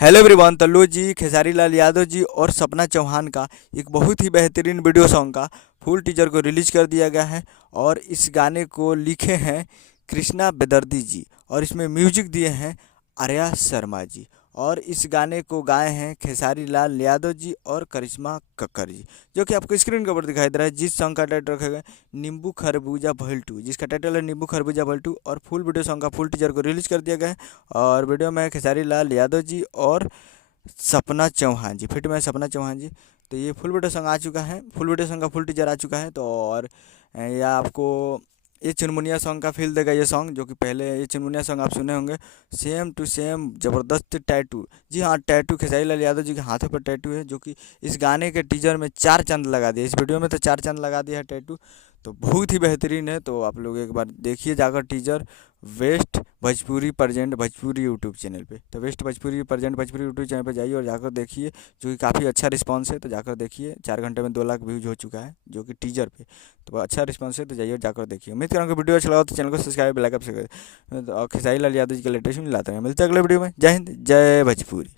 Hello everyone. Tallu ji, Khesari Lal Yadav ji और सपना चौहान का एक बहुत ही बेहतरीन वीडियो सॉन्ग का फुल टीजर को रिलीज कर दिया गया है। और इस गाने को लिखे हैं कृष्णा बेदर्दी जी और इसमें म्यूजिक दिए हैं आर्या शर्मा जी। और इस गाने को गाए हैं खेसारी लाल यादव जी और करिश्मा कक्कर जी, जो कि आपको स्क्रीन के ऊपर दिखाई दे रहा है। जिस सॉन्ग का टाइटल रखा गया है नींबू खरबूजा भइल टू, जिसका टाइटल है नींबू खरबूजा भइल टू। और फुल वीडियो सॉन्ग का फुल टीजर को रिलीज कर दिया गया है। और वीडियो में खेसारी लाल यादव जी और सपना चौहान जी, फिट में सपना चौहान जी। तो ये फुल वीडियो सॉन्ग आ चुका है, फुल वीडियो सॉन्ग का फुल टीजर आ चुका है। तो और ये आपको ये चुनमुनिया सॉन्ग का फील देगा ये सॉन्ग, जो कि पहले ये चुनमुनिया सॉन्ग आप सुने होंगे। सेम टू सेम ज़बरदस्त टैटू, जी हाँ, टैटू खेसारी लाल यादव जी के हाथों पर टैटू है, जो कि इस गाने के टीजर में चार चांद लगा दिया। इस वीडियो में तो चार चांद लगा दिया है टैटू, तो बहुत ही बेहतरीन है। तो आप लोग एक बार देखिए जाकर teaser west Bhojpuri present Bhojpuri YouTube channel पे। तो west Bhojpuri present Bhojpuri YouTube channel पे जाइए और जाकर देखिए, जो कि काफ़ी अच्छा रिस्पांस है। तो जाकर देखिए, 4 घंटे में 2 लाख व्यूज हो चुका है, जो कि टीजर पे। तो अच्छा रिस्पांस है, तो जाइए और जाकर देखिए। उम्मीद करूँगा वीडियो अच्छा लगा तो चैनल को सब्सक्राइब, लाइक, अप से और खेसारी लाल यादव जी के लेटेस्ट मिलाते हैं। मिलते हैं अगले वीडियो में। जय हिंद, जय भोजपुरी।